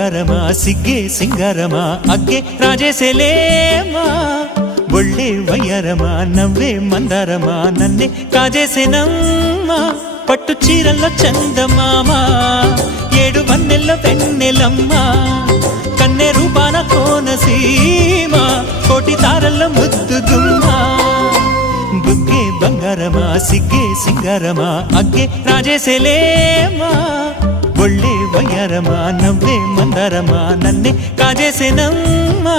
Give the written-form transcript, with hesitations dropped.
బంగారమా సిగ్గే సింగారమా అగ్గే రాజేసేలేమా ఒళ్ళే వయ్యారమా నవ్వే మందారమా నన్నే కాజేసేనమ్మా పట్టు చీరల్లో చందమామా ఏడు వన్నెల్లో వెన్నెలమ్మా కన్నె రూపాన కోనసీమ కోటి తారల్లో ముద్దుగుమ్మా బుగ్గే బంగారమా సిగ్గే సింగారమా అగ్గే రాజేసేలేమా ఒళ్ళే వయ్యారమా నవ్వే మందారమా నన్నే కాజేసేనమ్మా